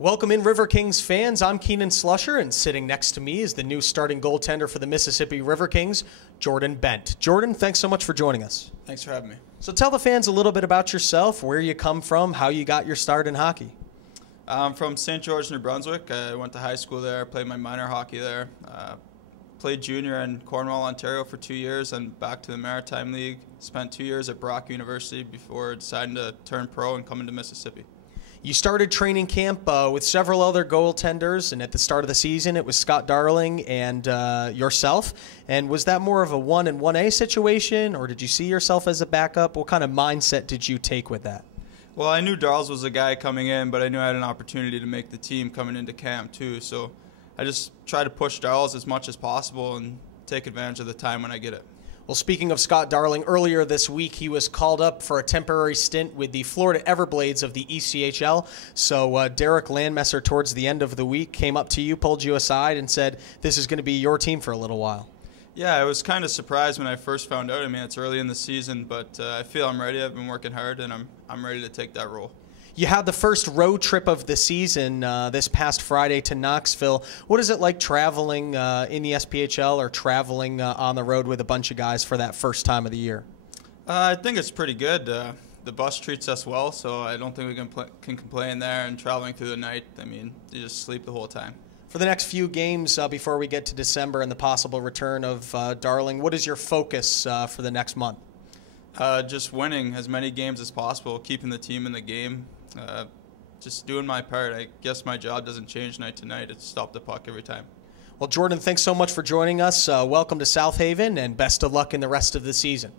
Welcome in, RiverKings fans. I'm Keenan Slusher, and sitting next to me is the new starting goaltender for the Mississippi RiverKings, Jordan Bent. Jordan, thanks so much for joining us. Thanks for having me. So tell the fans a little bit about yourself, where you come from, how you got your start in hockey. I'm from St. George, New Brunswick. I went to high school there, played my minor hockey there. Played junior in Cornwall, Ontario for 2 years, and back to the Maritime League. Spent 2 years at Brock University before deciding to turn pro and come into Mississippi. You started training camp with several other goaltenders, and at the start of the season it was Scott Darling and yourself. And was that more of a 1 and 1A situation, or did you see yourself as a backup? What kind of mindset did you take with that? Well, I knew Darls was a guy coming in, but I knew I had an opportunity to make the team coming into camp too. So I just try to push Darls as much as possible and take advantage of the time when I get it. Well, speaking of Scott Darling, earlier this week he was called up for a temporary stint with the Florida Everblades of the ECHL. So Derek Landmesser, towards the end of the week, came up to you, pulled you aside, and said, this is going to be your team for a little while. Yeah, I was kind of surprised when I first found out. I mean, it's early in the season, but I feel I'm ready. I've been working hard, and I'm ready to take that role. You had the first road trip of the season this past Friday to Knoxville. What is it like traveling in the SPHL or traveling on the road with a bunch of guys for that first time of the year? I think it's pretty good. The bus treats us well, so I don't think we can complain there. And traveling through the night, I mean, you just sleep the whole time. For the next few games before we get to December and the possible return of Darling, what is your focus for the next month? Just winning as many games as possible, keeping the team in the game. Just doing my part. I guess my job doesn't change night to night. It's stop the puck every time. Well, Jordan, thanks so much for joining us. Welcome to South Haven, and best of luck in the rest of the season.